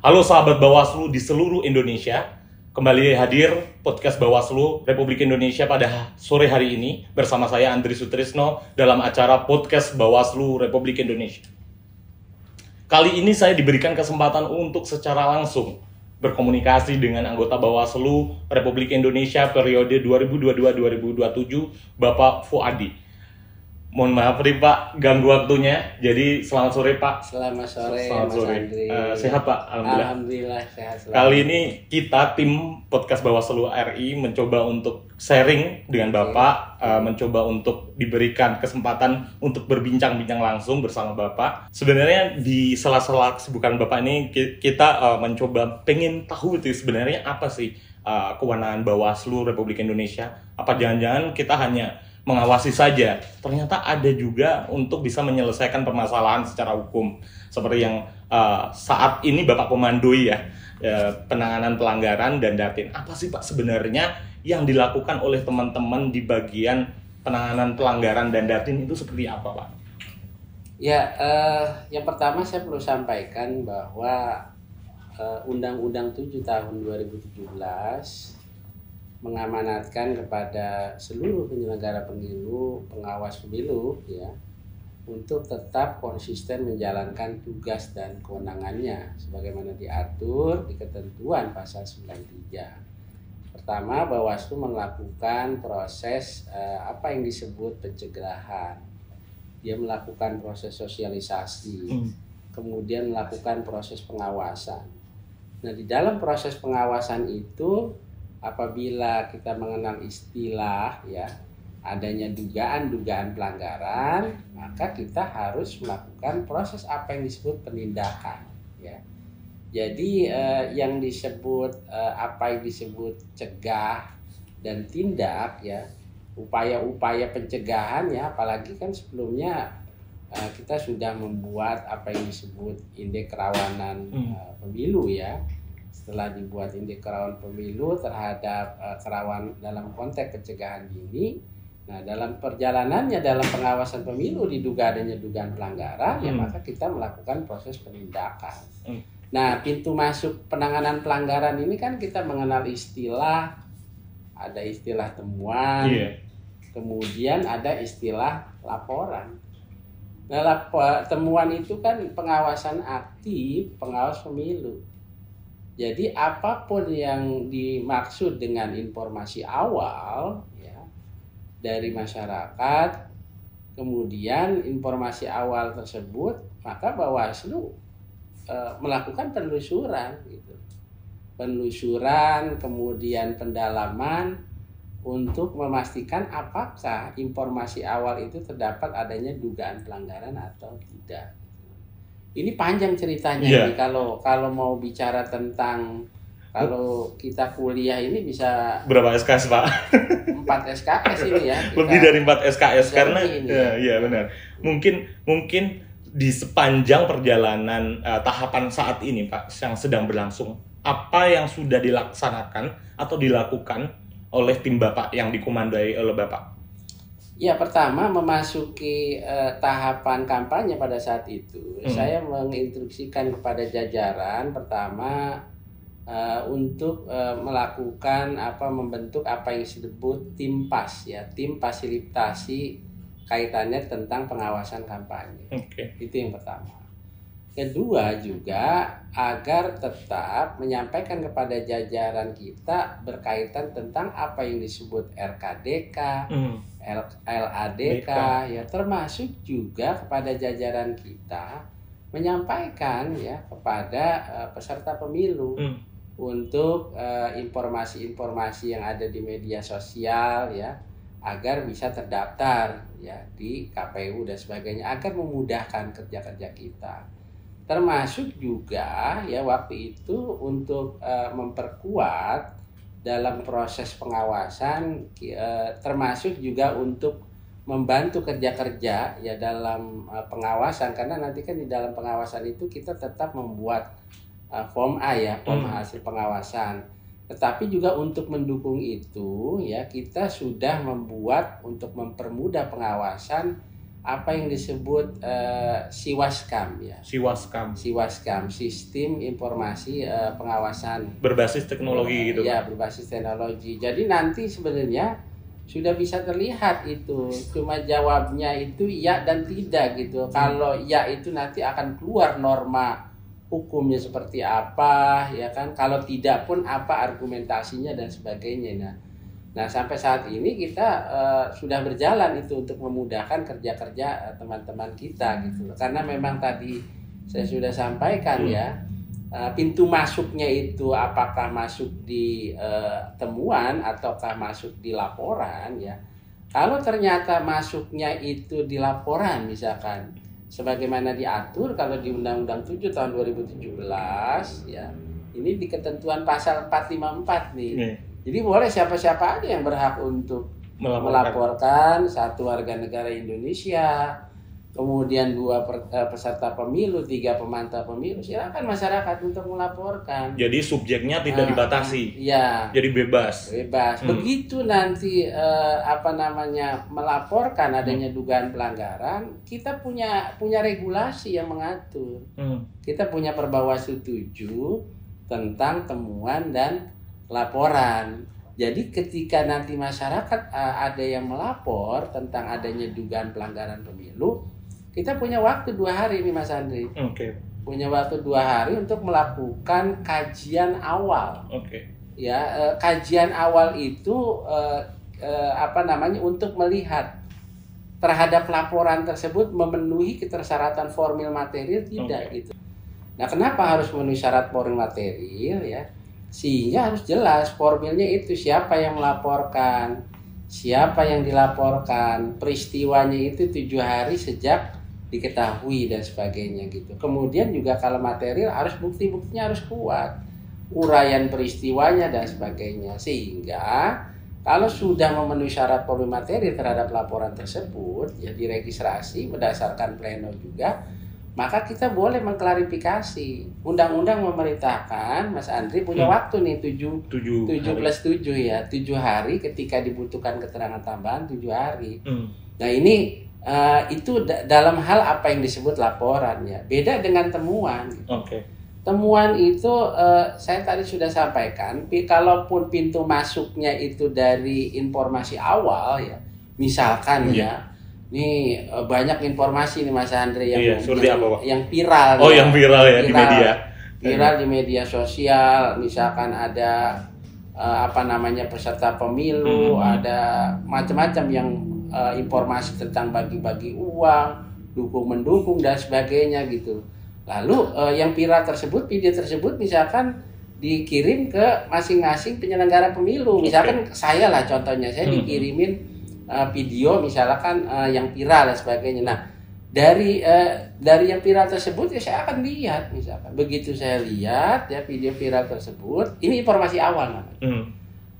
Halo sahabat Bawaslu di seluruh Indonesia, kembali hadir podcast Bawaslu Republik Indonesia pada sore hari ini bersama saya Andri Sutrisno dalam acara podcast Bawaslu Republik Indonesia. Kali ini saya diberikan kesempatan untuk secara langsung berkomunikasi dengan anggota Bawaslu Republik Indonesia periode 2022-2027, Bapak Fuadi. Mohon maaf nih Pak, ganggu waktunya. Jadi selamat sore Pak. Selamat sore, Selamat Mas sore. Andri. Sehat Pak, alhamdulillah. Alhamdulillah sehat selalu. Kali ini kita tim podcast Bawaslu RI mencoba untuk sharing dengan Bapak, mencoba untuk diberikan kesempatan untuk berbincang-bincang langsung bersama Bapak. Sebenarnya di sela-sela kesibukan Bapak ini kita mencoba pengen tahu itu sebenarnya apa sih kewenangan Bawaslu Republik Indonesia. Apa jangan-jangan kita hanya mengawasi saja, ternyata ada juga untuk bisa menyelesaikan permasalahan secara hukum seperti yang saat ini Bapak komandoi ya, penanganan pelanggaran dan datin. Apa sih Pak sebenarnya yang dilakukan oleh teman-teman di bagian penanganan pelanggaran dan datin itu seperti apa Pak? Ya, yang pertama saya perlu sampaikan bahwa Undang-Undang 7 tahun 2017 mengamanatkan kepada seluruh penyelenggara pemilu, pengawas pemilu ya, untuk tetap konsisten menjalankan tugas dan kewenangannya sebagaimana diatur di ketentuan pasal 93. Pertama, Bawaslu melakukan proses apa yang disebut pencegahan. Dia melakukan proses sosialisasi, kemudian melakukan proses pengawasan. Nah, di dalam proses pengawasan itu apabila kita mengenal istilah ya adanya dugaan-dugaan pelanggaran, maka kita harus melakukan proses apa yang disebut penindakan ya. Jadi yang disebut apa yang disebut cegah dan tindak ya, upaya-upaya pencegahan ya, apalagi kan sebelumnya kita sudah membuat apa yang disebut indeks kerawanan pemilu ya. Setelah dibuat indeks kerawanan pemilu terhadap kerawanan dalam konteks pencegahan dini, nah dalam perjalanannya dalam pengawasan pemilu diduga adanya dugaan pelanggaran, ya maka kita melakukan proses penindakan. Nah, pintu masuk penanganan pelanggaran ini kan kita mengenal istilah, ada istilah temuan, kemudian ada istilah laporan. Nah, temuan itu kan pengawasan aktif, pengawas pemilu. Jadi apapun yang dimaksud dengan informasi awal ya, dari masyarakat, kemudian informasi awal tersebut, maka Bawaslu melakukan penelusuran, gitu. Penelusuran, kemudian pendalaman untuk memastikan apakah informasi awal itu terdapat adanya dugaan pelanggaran atau tidak. Ini panjang ceritanya nih, kalau mau bicara tentang kalau kita kuliah ini bisa berapa SKS Pak? 4 SKS ini ya. Lebih dari 4 SKS karena ya benar. Mungkin di sepanjang perjalanan tahapan saat ini Pak yang sedang berlangsung, apa yang sudah dilaksanakan atau dilakukan oleh tim Bapak yang dikomandoi oleh Bapak? Ya, pertama memasuki tahapan kampanye pada saat itu, saya menginstruksikan kepada jajaran pertama untuk melakukan membentuk apa yang disebut tim PAS ya, tim fasilitasi kaitannya tentang pengawasan kampanye. Itu yang pertama. Kedua juga agar tetap menyampaikan kepada jajaran kita berkaitan tentang apa yang disebut RKDK, LADK ya, termasuk juga kepada jajaran kita menyampaikan ya kepada peserta pemilu untuk informasi-informasi yang ada di media sosial ya, agar bisa terdaftar ya di KPU dan sebagainya, agar memudahkan kerja-kerja kita. Termasuk juga ya waktu itu untuk memperkuat dalam proses pengawasan, termasuk juga untuk membantu kerja-kerja ya dalam pengawasan, karena nanti kan di dalam pengawasan itu kita tetap membuat form A ya, form hasil pengawasan. Tetapi juga untuk mendukung itu ya, kita sudah membuat untuk mempermudah pengawasan apa yang disebut Siwaskam ya. Siwaskam, Sistem Informasi Pengawasan berbasis teknologi gitu. Ya, berbasis teknologi. Jadi nanti sebenarnya sudah bisa terlihat itu. Cuma jawabnya itu ya dan tidak gitu. Kalau ya itu nanti akan keluar norma hukumnya seperti apa ya kan. Kalau tidak pun apa argumentasinya dan sebagainya. Nah, sampai saat ini kita sudah berjalan itu untuk memudahkan kerja-kerja teman-teman kita gitu. Karena memang tadi saya sudah sampaikan ya, pintu masuknya itu apakah masuk di temuan ataukah masuk di laporan ya. Kalau ternyata masuknya itu di laporan misalkan sebagaimana diatur kalau di Undang-Undang 7 tahun 2017 ya. Ini di ketentuan pasal 454 nih. Jadi boleh siapa-siapa aja yang berhak untuk melaporkan, 1 warga negara Indonesia, kemudian 2 peserta pemilu, 3 pemantau pemilu, silakan masyarakat untuk melaporkan. Jadi subjeknya tidak dibatasi. Iya. Jadi bebas. Begitu nanti melaporkan adanya dugaan pelanggaran, kita punya regulasi yang mengatur. Kita punya Perbawaslu 7 tentang temuan dan laporan. Jadi ketika nanti masyarakat ada yang melapor tentang adanya dugaan pelanggaran pemilu, kita punya waktu 2 hari nih Mas Andri. Punya waktu 2 hari untuk melakukan kajian awal. Ya, kajian awal itu untuk melihat terhadap laporan tersebut memenuhi ketersyaratan formil material tidak gitu. Nah, kenapa harus memenuhi syarat formil material ya? Sehingga harus jelas formilnya itu siapa yang melaporkan, siapa yang dilaporkan, peristiwanya itu 7 hari sejak diketahui dan sebagainya gitu. Kemudian juga kalau material harus bukti-buktinya harus kuat, uraian peristiwanya dan sebagainya. Sehingga kalau sudah memenuhi syarat formil material terhadap laporan tersebut ya diregistrasi berdasarkan pleno juga, maka kita boleh mengklarifikasi. Undang-undang memerintahkan Mas Andri punya waktu nih 7 plus 7 ya, 7 hari ketika dibutuhkan keterangan tambahan 7 hari. Nah ini itu dalam hal apa yang disebut laporan ya. Beda dengan temuan. Temuan itu saya tadi sudah sampaikan, kalaupun pintu masuknya itu dari informasi awal ya, misalkan ya. Nih banyak informasi nih Mas Andre yang viral. Yang viral ya di media. Viral di media sosial, misalkan ada peserta pemilu, ada macam-macam yang informasi tentang bagi-bagi uang, dukung-mendukung dan sebagainya gitu. Lalu yang viral tersebut, video tersebut misalkan dikirim ke masing-masing penyelenggara pemilu. Misalkan saya lah contohnya, saya dikirimin video misalkan yang viral dan sebagainya. Nah, dari yang viral tersebut ya saya akan lihat misalkan. Begitu saya lihat ya video viral tersebut, ini informasi awal namanya.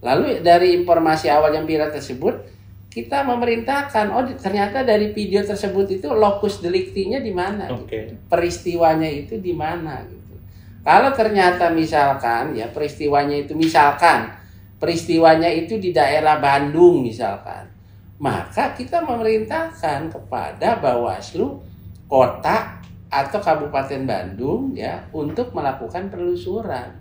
Lalu dari informasi awal yang viral tersebut kita memerintahkan ternyata dari video tersebut itu lokus deliktinya di mana gitu. Peristiwanya itu di mana gitu. Kalau ternyata misalkan ya peristiwanya itu di daerah Bandung misalkan, maka kita memerintahkan kepada Bawaslu Kota atau Kabupaten Bandung ya untuk melakukan penelusuran.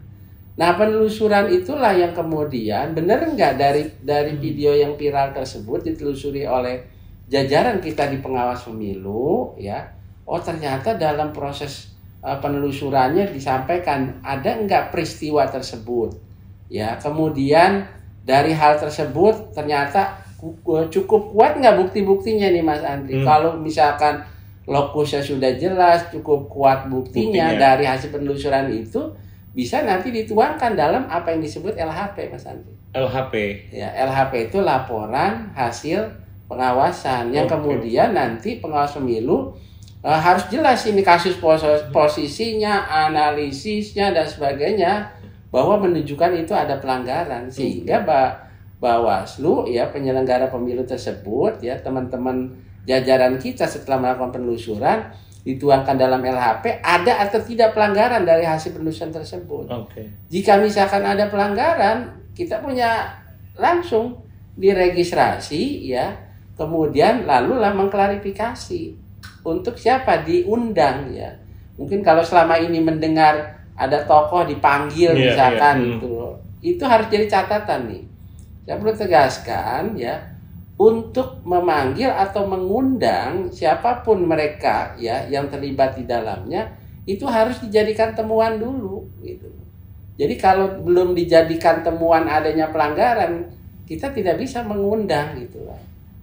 Nah, penelusuran itulah yang kemudian benar enggak dari video yang viral tersebut ditelusuri oleh jajaran kita di pengawas pemilu ya. Oh, ternyata dalam proses penelusurannya disampaikan ada enggak peristiwa tersebut. Ya, kemudian dari hal tersebut ternyata cukup kuat nggak bukti-buktinya nih Mas Andri? Kalau misalkan lokusnya sudah jelas, cukup kuat buktinya dari hasil penelusuran itu bisa nanti dituangkan dalam apa yang disebut LHP Mas Andri. LHP. Ya, LHP itu laporan hasil pengawasan yang kemudian nanti pengawas pemilu harus jelas ini kasus posisinya, analisisnya dan sebagainya bahwa menunjukkan itu ada pelanggaran sehingga Bawaslu ya penyelenggara pemilu tersebut ya teman-teman jajaran kita setelah melakukan penelusuran dituangkan dalam LHP ada atau tidak pelanggaran dari hasil penelusuran tersebut. Jika misalkan ada pelanggaran kita punya langsung diregistrasi ya kemudian lalulah mengklarifikasi untuk siapa diundang ya. Mungkin kalau selama ini mendengar ada tokoh dipanggil misalkan gitu, itu harus jadi catatan nih. Saya perlu tegaskan ya, untuk memanggil atau mengundang siapapun mereka ya yang terlibat di dalamnya itu harus dijadikan temuan dulu gitu. Jadi kalau belum dijadikan temuan adanya pelanggaran, kita tidak bisa mengundang gitu lah.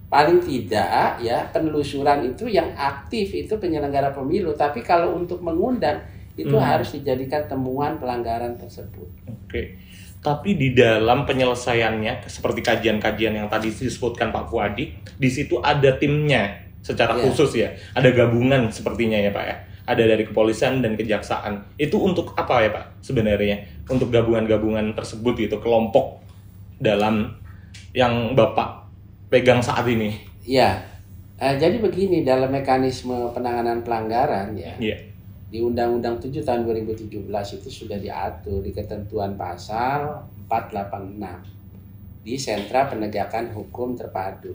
Paling tidak ya penelusuran itu yang aktif itu penyelenggara pemilu, tapi kalau untuk mengundang itu harus dijadikan temuan pelanggaran tersebut. Oke. Tapi di dalam penyelesaiannya, seperti kajian-kajian yang tadi disebutkan Pak Fuadi, di situ ada timnya secara khusus ya. Ada gabungan sepertinya ya Pak ya. Ada dari kepolisian dan kejaksaan. Itu untuk apa ya Pak sebenarnya? Untuk gabungan-gabungan tersebut gitu, kelompok dalam yang Bapak pegang saat ini. Ya, jadi begini dalam mekanisme penanganan pelanggaran ya. Di Undang-Undang 7 tahun 2017 itu sudah diatur di ketentuan pasal 486 di sentra penegakan hukum terpadu.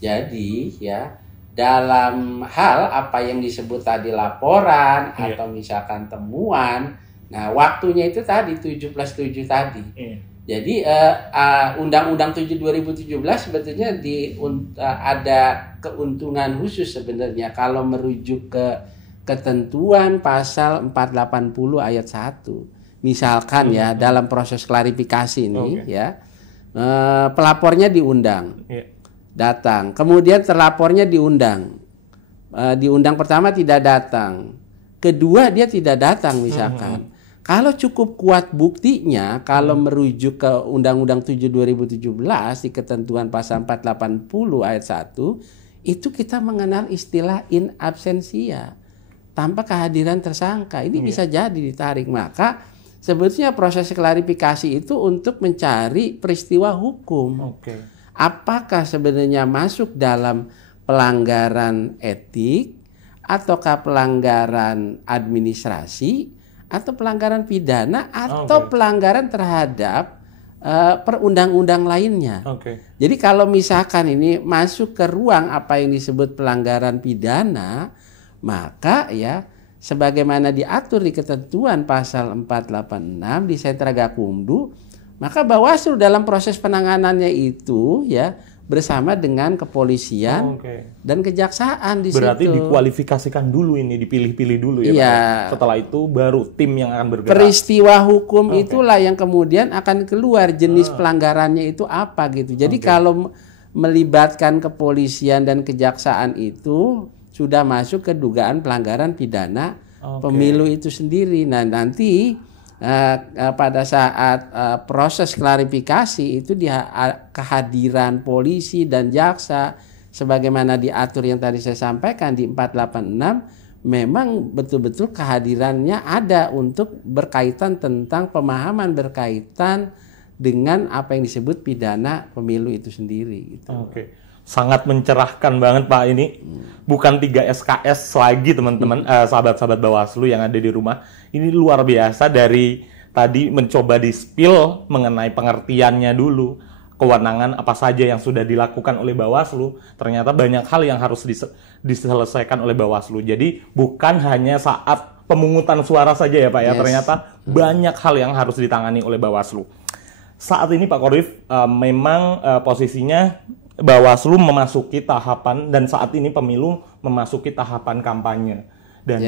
Jadi ya dalam hal apa yang disebut tadi laporan atau misalkan temuan, nah waktunya itu tadi 7+7 tadi. Jadi Undang-Undang 7 2017 sebetulnya ada keuntungan khusus sebenarnya kalau merujuk ke ketentuan pasal 480 ayat 1. Misalkan ya dalam proses klarifikasi ini ya pelapornya diundang. Datang. Kemudian terlapornya diundang. Diundang pertama tidak datang. Kedua dia tidak datang misalkan. Kalau cukup kuat buktinya kalau merujuk ke Undang-Undang 7 2017 di ketentuan pasal 480 ayat 1 itu kita mengenal istilah in absentia. Tanpa kehadiran tersangka ini bisa jadi ditarik. Maka sebetulnya proses klarifikasi itu untuk mencari peristiwa hukum. Apakah sebenarnya masuk dalam pelanggaran etik ataukah pelanggaran administrasi atau pelanggaran pidana atau pelanggaran terhadap perundang-undang lainnya. Jadi kalau misalkan ini masuk ke ruang apa yang disebut pelanggaran pidana, maka ya sebagaimana diatur di ketentuan pasal 486 di Sentra Gakumdu, maka Bawaslu dalam proses penanganannya itu ya bersama dengan kepolisian dan kejaksaan di situ. Berarti dikualifikasikan dulu ini, dipilih-pilih dulu ya Pak ya. Setelah itu baru tim yang akan bergerak. Peristiwa hukum itulah yang kemudian akan keluar jenis pelanggarannya itu apa gitu. Jadi kalau melibatkan kepolisian dan kejaksaan itu sudah masuk ke dugaan pelanggaran pidana pemilu itu sendiri. Nah nanti pada saat proses klarifikasi itu kehadiran polisi dan jaksa sebagaimana diatur yang tadi saya sampaikan di 486 memang betul-betul kehadirannya ada untuk berkaitan tentang pemahaman berkaitan dengan apa yang disebut pidana pemilu itu sendiri gitu. Sangat mencerahkan banget Pak ini. Bukan 3 SKS lagi teman-teman, sahabat-sahabat Bawaslu yang ada di rumah. Ini luar biasa dari tadi mencoba di-spill mengenai pengertiannya dulu. Kewenangan apa saja yang sudah dilakukan oleh Bawaslu. Ternyata banyak hal yang harus diselesaikan oleh Bawaslu. Jadi bukan hanya saat pemungutan suara saja ya Pak ya. Ternyata banyak hal yang harus ditangani oleh Bawaslu. Saat ini Pak Kodiruf memang posisinya Bawaslu memasuki tahapan dan saat ini pemilu memasuki tahapan kampanye dan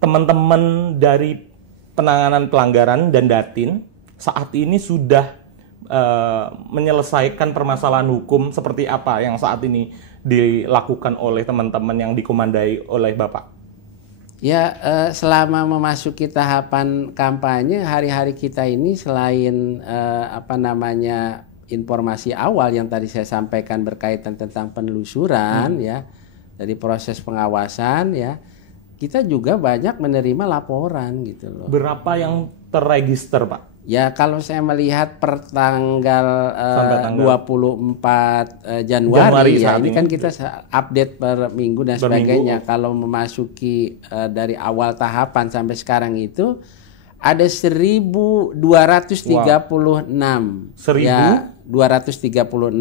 teman-teman dari penanganan pelanggaran dan Datin saat ini sudah menyelesaikan permasalahan hukum seperti apa yang saat ini dilakukan oleh teman-teman yang dikomandai oleh Bapak? Ya, selama memasuki tahapan kampanye hari-hari kita ini selain informasi awal yang tadi saya sampaikan berkaitan tentang penelusuran ya dari proses pengawasan ya kita juga banyak menerima laporan gitu loh. Berapa yang terregister Pak? Ya kalau saya melihat per tanggal 24 Januari ya ini kan kita update per minggu dan sebagainya. Kalau memasuki dari awal tahapan sampai sekarang itu ada 1.236 1.000? 236.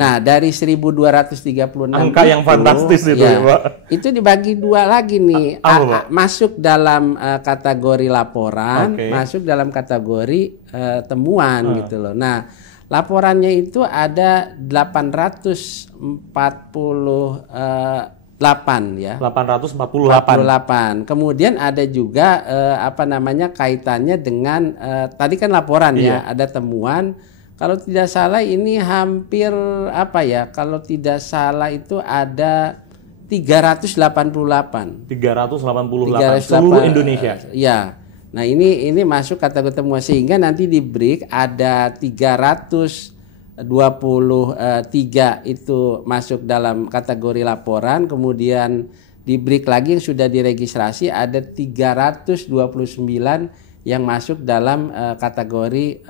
Nah, dari 1236 angka yang fantastis itu ya, Pak. Itu dibagi dua lagi nih. Masuk dalam kategori laporan, masuk dalam kategori temuan gitu loh. Nah, laporannya itu ada 848 ya. 848. Kemudian ada juga kaitannya dengan tadi kan laporan ya, ada temuan. Kalau tidak salah ini hampir kalau tidak salah itu ada 388 seluruh Indonesia. Ya. Nah, ini masuk kategori temuan sehingga nanti di break ada 323 itu masuk dalam kategori laporan, kemudian di break lagi yang sudah diregistrasi ada 329 yang masuk dalam kategori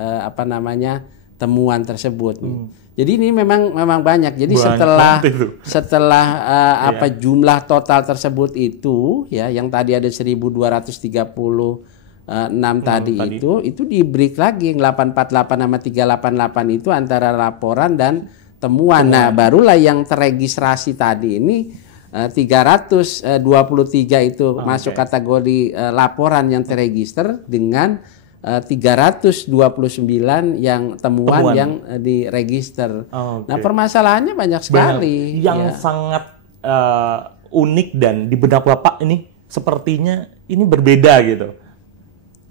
temuan tersebut. Jadi ini memang banyak. Jadi setelah jumlah total tersebut itu ya, yang tadi ada 1236 tadi itu di break lagi yang 848 sama 388 itu antara laporan dan temuan. Nah, barulah yang terregistrasi tadi ini 323 itu masuk kategori laporan yang terregister dengan 329 yang temuan yang diregister. Nah, permasalahannya banyak sekali. Yang sangat unik dan di benak Bapak ini sepertinya ini berbeda gitu.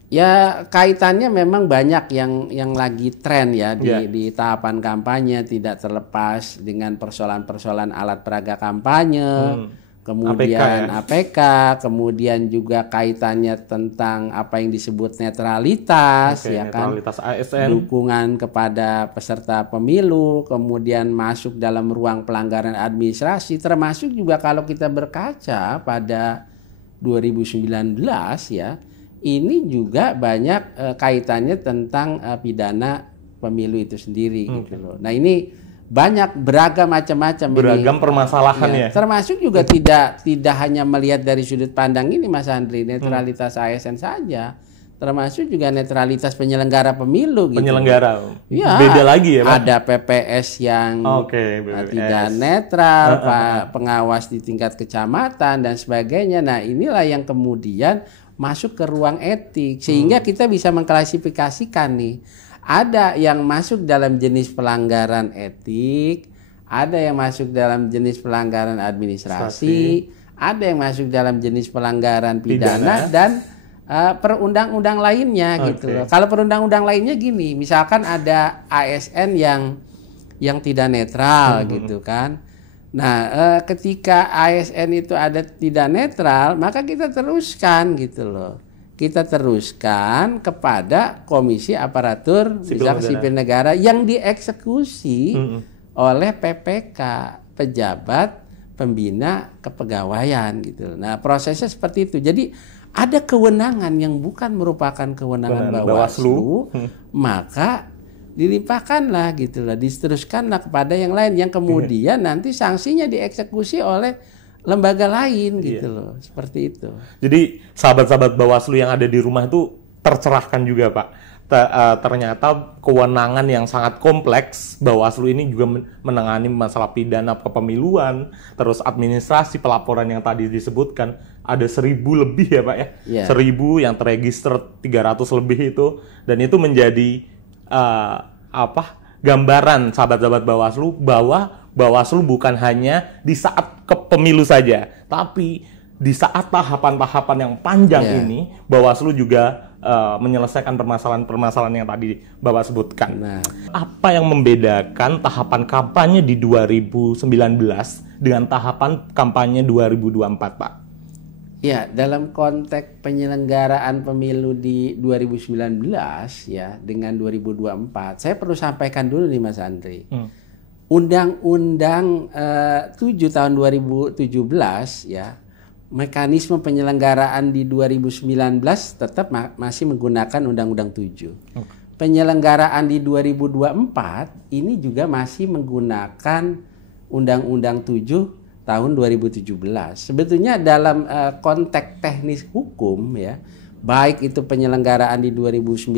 Ya, kaitannya memang banyak yang lagi tren ya di tahapan kampanye, tidak terlepas dengan persoalan-persoalan alat peraga kampanye. Kemudian APK, kemudian juga kaitannya tentang apa yang disebut netralitas, netralitas ASN, dukungan kepada peserta pemilu, kemudian masuk dalam ruang pelanggaran administrasi, termasuk juga kalau kita berkaca pada 2019 ya, ini juga banyak kaitannya tentang pidana pemilu itu sendiri gitu loh. Nah, ini banyak beragam macam-macam permasalahan ya. Termasuk juga tidak hanya melihat dari sudut pandang ini Mas Andri, netralitas ASN saja, termasuk juga netralitas penyelenggara pemilu gitu. Penyelenggara. Ya, beda lagi ya, Pak. Ada PPS yang tidak netral, pengawas di tingkat kecamatan dan sebagainya. Nah, inilah yang kemudian masuk ke ruang etik sehingga kita bisa mengklasifikasikan nih. Ada yang masuk dalam jenis pelanggaran etik, ada yang masuk dalam jenis pelanggaran administrasi, ada yang masuk dalam jenis pelanggaran pidana dan perundang-undang lainnya gitu loh. Kalau perundang-undang lainnya gini, misalkan ada ASN yang tidak netral gitu kan. Nah, ketika ASN itu ada tidak netral, maka kita teruskan gitu loh. Kita teruskan kepada Komisi Aparatur Sipil Negara yang dieksekusi oleh PPK, Pejabat Pembina Kepegawaian gitu. Nah, prosesnya seperti itu. Jadi ada kewenangan yang bukan merupakan kewenangan Bawaslu, maka dilimpahkanlah gitu lah, diteruskanlah kepada yang lain yang kemudian nanti sanksinya dieksekusi oleh lembaga lain gitu loh, seperti itu. Jadi sahabat-sahabat Bawaslu yang ada di rumah itu tercerahkan juga, Pak. Ternyata kewenangan yang sangat kompleks. Bawaslu ini juga menangani masalah pidana kepemiluan, terus administrasi pelaporan yang tadi disebutkan ada 1000 lebih ya, Pak ya. 1000 yang terregister 300 lebih itu, dan itu menjadi gambaran sahabat-sahabat Bawaslu bahwa Bawaslu bukan hanya di saat pemilu saja, tapi di saat tahapan-tahapan yang panjang ini, Bawaslu juga menyelesaikan permasalahan-permasalahan yang tadi Bapak sebutkan. Apa yang membedakan tahapan kampanye di 2019 dengan tahapan kampanye 2024, Pak? Ya, dalam konteks penyelenggaraan pemilu di 2019 ya dengan 2024, saya perlu sampaikan dulu nih Mas Andri. Undang-Undang 7 tahun 2017 ya, mekanisme penyelenggaraan di 2019 tetap masih menggunakan Undang-Undang 7. Penyelenggaraan di 2024 ini juga masih menggunakan Undang-Undang 7 tahun 2017. Sebetulnya dalam konteks teknis hukum ya, baik itu penyelenggaraan di 2019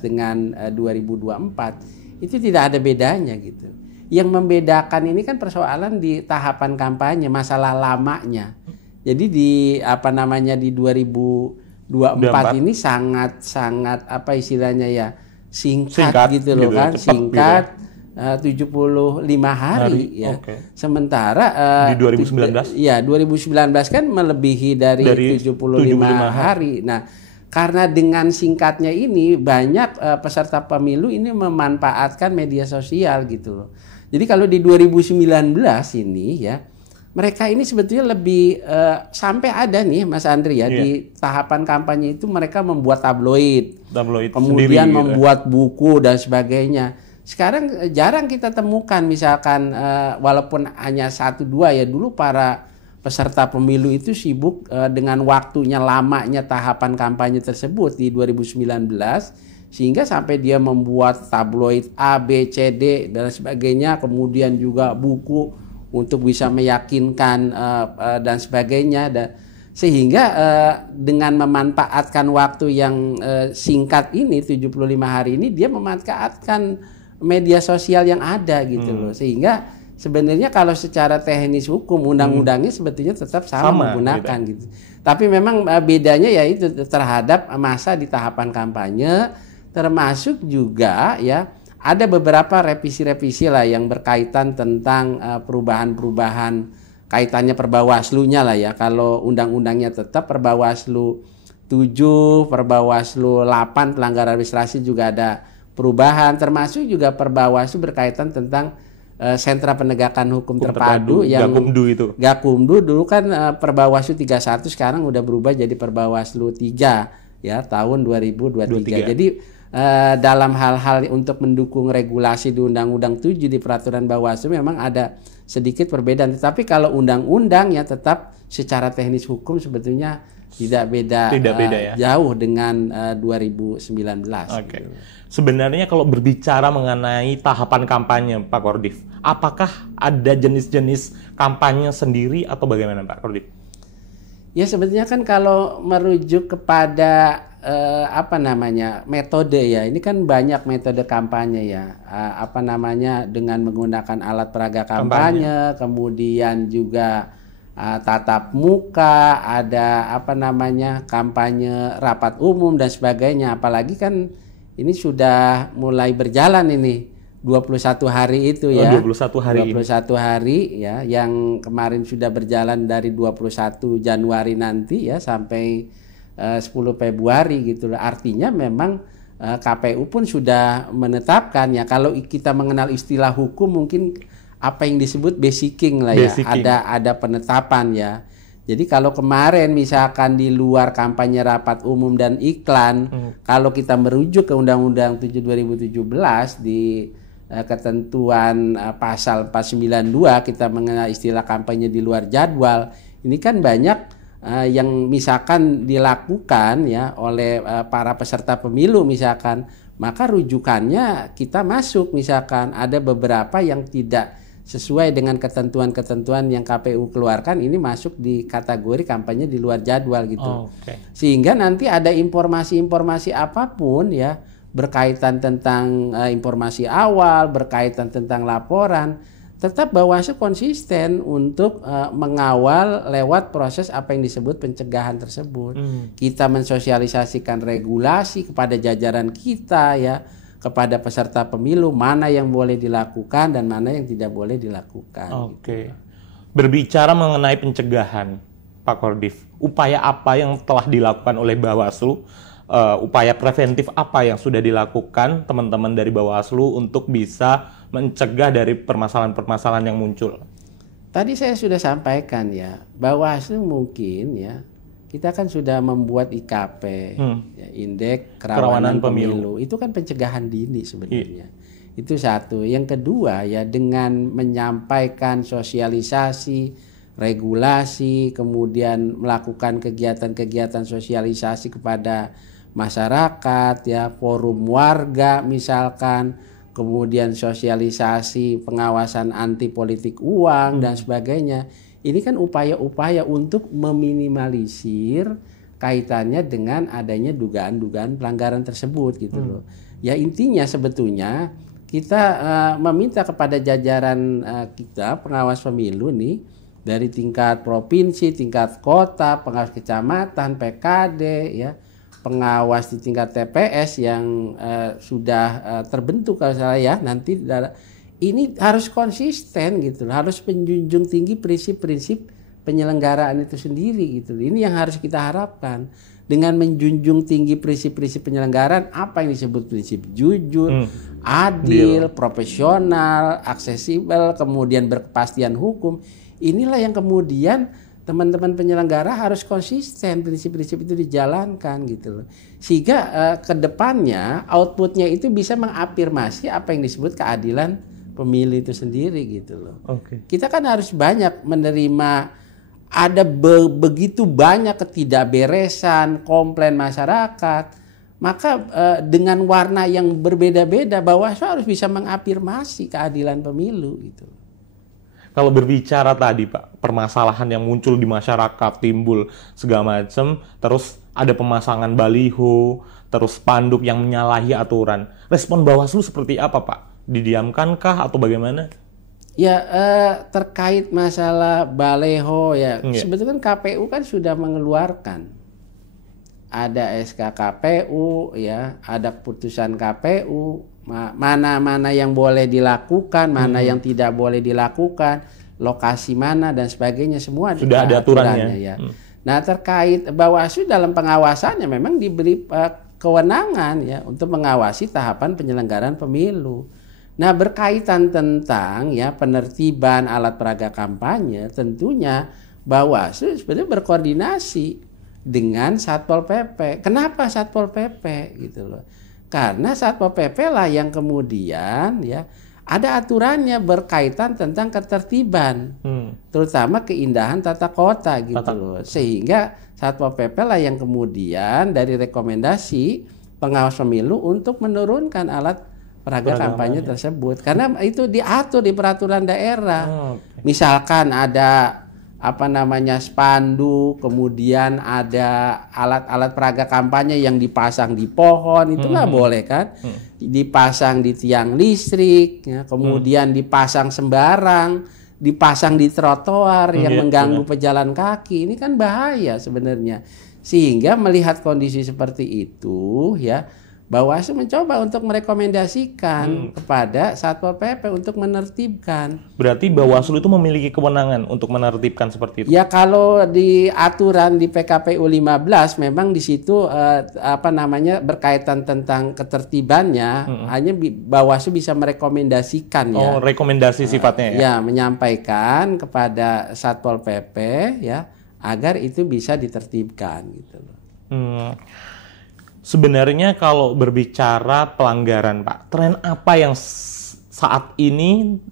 dengan 2024, itu tidak ada bedanya gitu. Yang membedakan ini kan persoalan di tahapan kampanye, masalah lamanya. Jadi di di 2024 ini sangat apa istilahnya ya, singkat gitu loh kan, singkat. 75 hari ya. Okay. Sementara di 2019 ya 2019 kan melebihi dari 75 hari. Nah, karena dengan singkatnya ini banyak peserta pemilu ini memanfaatkan media sosial gitu loh. Jadi kalau di 2019 ini ya, mereka ini sebetulnya lebih sampai ada nih Mas Andri ya, di tahapan kampanye itu mereka membuat tabloid kemudian sendiri, membuat buku dan sebagainya. Sekarang jarang kita temukan misalkan walaupun hanya 1-2 ya, dulu para peserta pemilu itu sibuk dengan waktunya lamanya tahapan kampanye tersebut di 2019 sehingga sampai dia membuat tabloid A, B, C, D dan sebagainya, kemudian juga buku untuk bisa meyakinkan dan sebagainya, dan sehingga dengan memanfaatkan waktu yang singkat ini 75 hari ini dia memanfaatkan media sosial yang ada gitu loh, sehingga sebenarnya kalau secara teknis hukum undang-undangnya sebetulnya tetap sama menggunakan gitu. Tapi memang bedanya yaitu terhadap masa di tahapan kampanye, termasuk juga ya ada beberapa revisi-revisi lah yang berkaitan tentang perubahan-perubahan kaitannya Perbawaslu-nya lah ya. Kalau undang-undangnya tetap Perbawaslu 7, Perbawaslu 8 pelanggaran administrasi juga ada perubahan, termasuk juga Perbawaslu berkaitan tentang sentra penegakan hukum terpadu yang Gakumdu dulu kan Perbawaslu 31, sekarang udah berubah jadi Perbawaslu 3 ya tahun 2023. Jadi dalam hal-hal untuk mendukung regulasi di Undang-Undang 7 di peraturan Bawaslu memang ada sedikit perbedaan, tetapi kalau undang-undangnya tetap secara teknis hukum sebetulnya tidak beda ya? Jauh dengan 2019. Okay. Sebenarnya kalau berbicara mengenai tahapan kampanye Pak Kordif, apakah ada jenis-jenis kampanye sendiri atau bagaimana Pak Kordif? Ya sebetulnya kan kalau merujuk kepada metode ya, ini kan banyak metode kampanye ya, dengan menggunakan alat peraga kampanye. Kemudian juga tatap muka, ada kampanye rapat umum dan sebagainya. Apalagi kan ini sudah mulai berjalan ini 21 hari itu ya. 21 hari ya, yang kemarin sudah berjalan dari 21 Januari nanti ya sampai 10 Februari gitu. Artinya memang KPU pun sudah menetapkan ya, kalau kita mengenal istilah hukum mungkin apa yang disebut basicing lah ya. Ada penetapan ya. Jadi kalau kemarin misalkan di luar kampanye rapat umum dan iklan, kalau kita merujuk ke Undang-Undang 7 2017 di ketentuan pasal 492 kita mengenal istilah kampanye di luar jadwal. Ini kan banyak yang misalkan dilakukan ya oleh para peserta pemilu misalkan, maka rujukannya kita masuk misalkan ada beberapa yang tidak sesuai dengan ketentuan-ketentuan yang KPU keluarkan, ini masuk di kategori kampanye di luar jadwal gitu. Sehingga nanti ada informasi-informasi apapun ya berkaitan tentang informasi awal, berkaitan tentang laporan, tetap Bawaslu konsisten untuk mengawal lewat proses apa yang disebut pencegahan tersebut. Kita mensosialisasikan regulasi kepada jajaran kita ya, kepada peserta pemilu, mana yang boleh dilakukan dan mana yang tidak boleh dilakukan. Gitu. Berbicara mengenai pencegahan, Pak Kordif, upaya apa yang telah dilakukan oleh Bawaslu, upaya preventif apa yang sudah dilakukan teman-teman dari Bawaslu untuk bisa mencegah dari permasalahan-permasalahan yang muncul? Tadi saya sudah sampaikan ya, Bawaslu mungkin ya, kita kan sudah membuat IKP, ya, Indeks Kerawanan Pemilu. Itu kan pencegahan dini sebenarnya. Itu satu. Yang kedua ya, dengan menyampaikan sosialisasi, regulasi, kemudian melakukan kegiatan-kegiatan sosialisasi kepada masyarakat, ya, forum warga misalkan, kemudian sosialisasi pengawasan anti politik uang dan sebagainya. Ini kan upaya-upaya untuk meminimalisir kaitannya dengan adanya dugaan-dugaan pelanggaran tersebut gitu loh. Ya intinya sebetulnya kita meminta kepada jajaran kita pengawas pemilu nih dari tingkat provinsi, tingkat kota, pengawas kecamatan, PKD, ya, pengawas di tingkat TPS yang sudah terbentuk kalau salah ya nanti ini harus konsisten gitu, harus menjunjung tinggi prinsip-prinsip penyelenggaraan itu sendiri gitu. Ini yang harus kita harapkan. Dengan menjunjung tinggi prinsip-prinsip penyelenggaraan, apa yang disebut prinsip jujur, adil, profesional, aksesibel, kemudian berkepastian hukum. Inilah yang kemudian teman-teman penyelenggara harus konsisten prinsip-prinsip itu dijalankan gitu loh. Sehingga ke depannya outputnya itu bisa mengafirmasi apa yang disebut keadilan pemilih itu sendiri gitu loh. Kita kan harus banyak menerima, ada begitu banyak ketidakberesan, komplain masyarakat, maka dengan warna yang berbeda-beda Bawaslu harus bisa mengafirmasi keadilan pemilu gitu. Kalau berbicara tadi Pak, permasalahan yang muncul di masyarakat, timbul segala macam, terus ada pemasangan baliho, terus spanduk yang menyalahi aturan. Respon Bawaslu seperti apa Pak? Didiamkankah atau bagaimana? Ya terkait masalah baleho ya, sebetulnya KPU kan sudah mengeluarkan, ada SK KPU ya, ada keputusan KPU, mana yang boleh dilakukan, mana yang tidak boleh dilakukan, lokasi mana dan sebagainya, semua sudah ada aturannya ya. Nah terkait Bawaslu dalam pengawasannya memang diberi kewenangan ya untuk mengawasi tahapan penyelenggaraan pemilu. Nah berkaitan tentang ya penertiban alat peraga kampanye, tentunya Bawaslu sebenarnya berkoordinasi dengan Satpol PP. Kenapa Satpol PP gitu loh? Karena Satpol PP lah yang kemudian ya ada aturannya berkaitan tentang ketertiban, terutama keindahan tata kota gitu loh. Sehingga Satpol PP lah yang kemudian dari rekomendasi pengawas pemilu untuk menurunkan alat peraga kampanye tersebut, karena itu diatur di peraturan daerah. Misalkan ada spanduk, kemudian ada alat-alat peraga kampanye yang dipasang di pohon, itu nggak boleh kan? Dipasang di tiang listrik, ya, kemudian dipasang sembarang, dipasang di trotoar yang mengganggu pejalan kaki. Ini kan bahaya sebenarnya. Sehingga melihat kondisi seperti itu, ya, Bawaslu mencoba untuk merekomendasikan kepada Satpol PP untuk menertibkan. Berarti Bawaslu itu memiliki kewenangan untuk menertibkan seperti itu? Ya kalau di aturan di PKPU 15 memang di situ berkaitan tentang ketertibannya, hanya Bawaslu bisa merekomendasikan ya. Oh, rekomendasi sifatnya ya? Ya, menyampaikan kepada Satpol PP ya agar itu bisa ditertibkan gitu loh. Sebenarnya kalau berbicara pelanggaran Pak, tren apa yang saat ini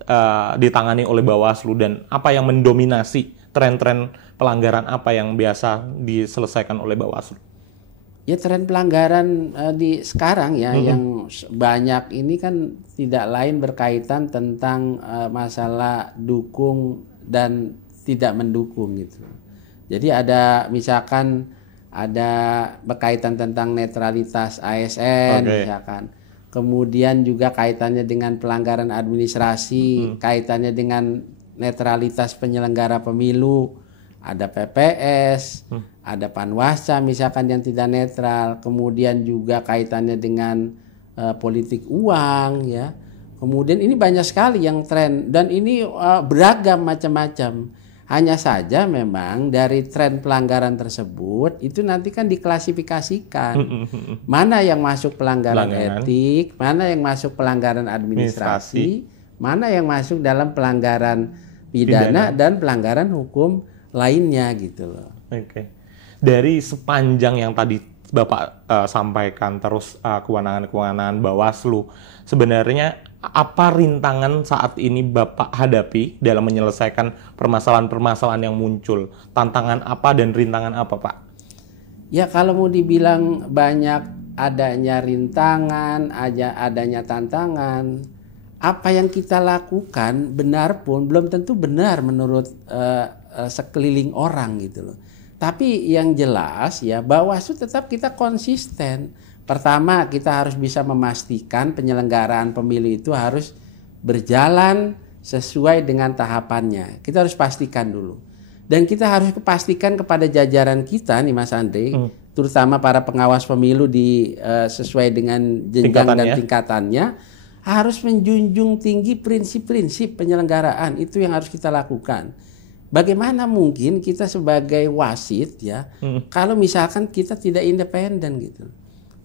ditangani oleh Bawaslu dan apa yang mendominasi tren-tren pelanggaran apa yang biasa diselesaikan oleh Bawaslu? Ya tren pelanggaran di sekarang ya yang banyak ini kan tidak lain berkaitan tentang masalah dukung dan tidak mendukung gitu. Jadi ada misalkan ada berkaitan tentang netralitas ASN misalkan. Kemudian juga kaitannya dengan pelanggaran administrasi, kaitannya dengan netralitas penyelenggara pemilu, ada PPS, ada Panwasca misalkan yang tidak netral, kemudian juga kaitannya dengan politik uang ya. Kemudian ini banyak sekali yang tren dan ini beragam macam-macam. Hanya saja memang dari tren pelanggaran tersebut itu nanti kan diklasifikasikan. Mana yang masuk pelanggaran etik, mana yang masuk pelanggaran administrasi, mana yang masuk dalam pelanggaran pidana dan pelanggaran hukum lainnya gitu loh. Dari sepanjang yang tadi Bapak sampaikan, terus kewenangan-kewenangan Bawaslu, sebenarnya apa rintangan saat ini Bapak hadapi dalam menyelesaikan permasalahan-permasalahan yang muncul? Tantangan apa dan rintangan apa, Pak? Ya kalau mau dibilang banyak adanya rintangan, adanya tantangan, apa yang kita lakukan benar pun belum tentu benar menurut sekeliling orang gitu loh. Tapi yang jelas ya Bawaslu tetap kita konsisten Pertama, kita harus bisa memastikan penyelenggaraan pemilu itu harus berjalan sesuai dengan tahapannya. Kita harus pastikan dulu. Dan kita harus pastikan kepada jajaran kita nih Mas Andre, terutama para pengawas pemilu sesuai dengan jenjang dan tingkatannya, harus menjunjung tinggi prinsip-prinsip penyelenggaraan. Itu yang harus kita lakukan. Bagaimana mungkin kita sebagai wasit ya, kalau misalkan kita tidak independen gitu.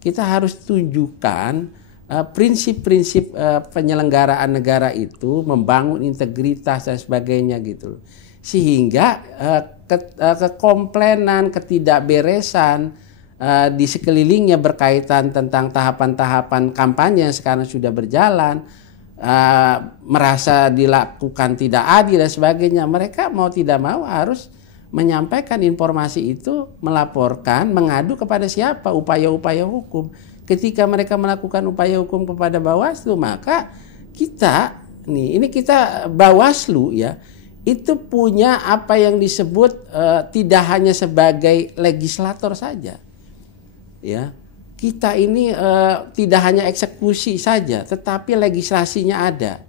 Kita harus tunjukkan prinsip-prinsip penyelenggaraan negara itu, membangun integritas dan sebagainya gitu. Sehingga kekomplainan, ketidakberesan di sekelilingnya berkaitan tentang tahapan-tahapan kampanye yang sekarang sudah berjalan, merasa dilakukan tidak adil dan sebagainya, mereka mau tidak mau harus menyampaikan informasi itu, melaporkan, mengadu kepada siapa, upaya-upaya hukum. Ketika mereka melakukan upaya hukum kepada Bawaslu, maka kita Bawaslu ya, itu punya apa yang disebut tidak hanya sebagai legislator saja. Ya. Kita ini tidak hanya eksekusi saja, tetapi legislasinya ada.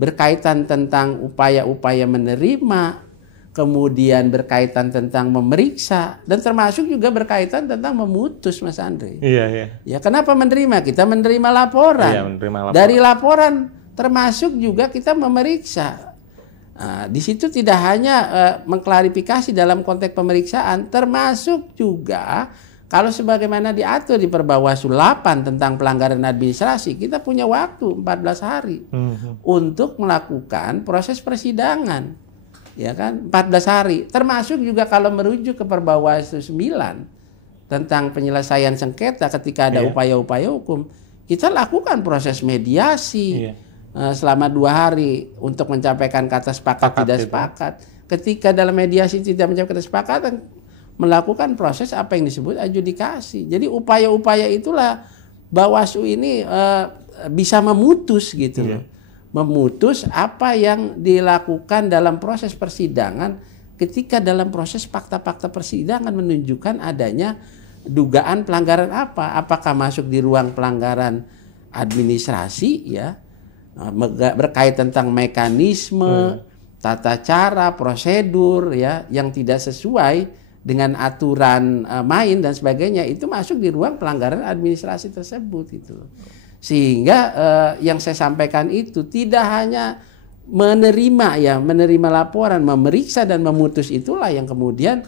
Berkaitan tentang upaya-upaya menerima, kemudian berkaitan tentang memeriksa, dan termasuk juga berkaitan tentang memutus, Mas Andre. Iya. Ya, kenapa menerima? Kita menerima laporan. Iya, menerima laporan. Dari laporan termasuk juga kita memeriksa. Nah, di situ tidak hanya mengklarifikasi dalam konteks pemeriksaan, termasuk juga kalau sebagaimana diatur di Perbawaslu 8 tentang pelanggaran administrasi, kita punya waktu 14 hari untuk melakukan proses persidangan. Ya kan, 14 hari. Termasuk juga kalau merujuk ke Perbawaslu 9 tentang penyelesaian sengketa ketika ada upaya-upaya hukum, kita lakukan proses mediasi selama 2 hari untuk mencapaikan kata sepakat tidak sepakat. Ketika dalam mediasi tidak mencapai kesepakatan, melakukan proses apa yang disebut adjudikasi. Jadi upaya-upaya itulah Bawaslu ini bisa memutus gitu loh. Memutus apa yang dilakukan dalam proses persidangan ketika dalam proses fakta-fakta persidangan menunjukkan adanya dugaan pelanggaran apa. Apakah masuk di ruang pelanggaran administrasi ya, berkait tentang mekanisme, tata cara, prosedur ya yang tidak sesuai dengan aturan main dan sebagainya, itu masuk di ruang pelanggaran administrasi tersebut gitu. Sehingga yang saya sampaikan itu tidak hanya menerima laporan, memeriksa dan memutus, itulah yang kemudian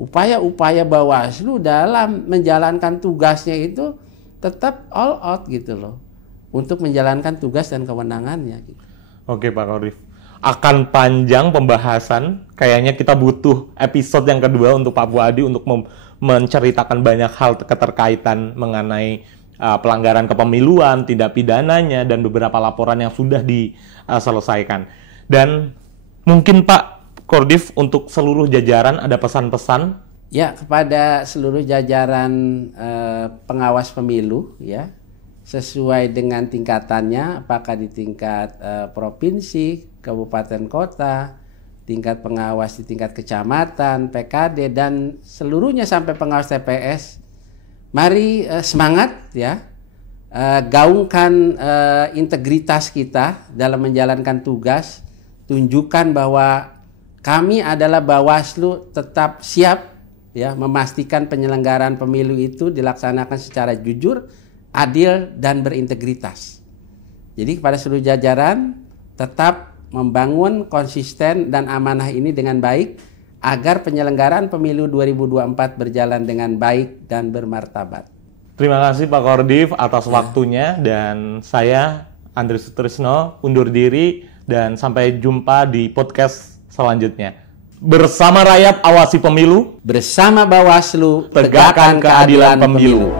upaya-upaya Bawaslu dalam menjalankan tugasnya itu tetap all out gitu loh, untuk menjalankan tugas dan kewenangannya gitu. Oke Pak Kordif, akan panjang pembahasan, kayaknya kita butuh episode yang kedua untuk Pak Puadi untuk menceritakan banyak hal keterkaitan mengenai pelanggaran kepemiluan, tindak pidananya, dan beberapa laporan yang sudah diselesaikan. Dan mungkin Pak Kordif untuk seluruh jajaran ada pesan-pesan? Ya, kepada seluruh jajaran pengawas pemilu ya, sesuai dengan tingkatannya, apakah di tingkat provinsi, kabupaten kota, tingkat pengawas di tingkat kecamatan, PKD, dan seluruhnya sampai pengawas TPS. Mari semangat ya, gaungkan integritas kita dalam menjalankan tugas, tunjukkan bahwa kami adalah Bawaslu tetap siap ya memastikan penyelenggaraan pemilu itu dilaksanakan secara jujur, adil dan berintegritas. Jadi kepada seluruh jajaran tetap membangun konsisten dan amanah ini dengan baik, agar penyelenggaraan pemilu 2024 berjalan dengan baik dan bermartabat. Terima kasih Pak Kordif atas waktunya, dan saya Andri Sutrisno undur diri dan sampai jumpa di podcast selanjutnya. Bersama rakyat awasi pemilu, bersama Bawaslu tegakkan keadilan pemilu.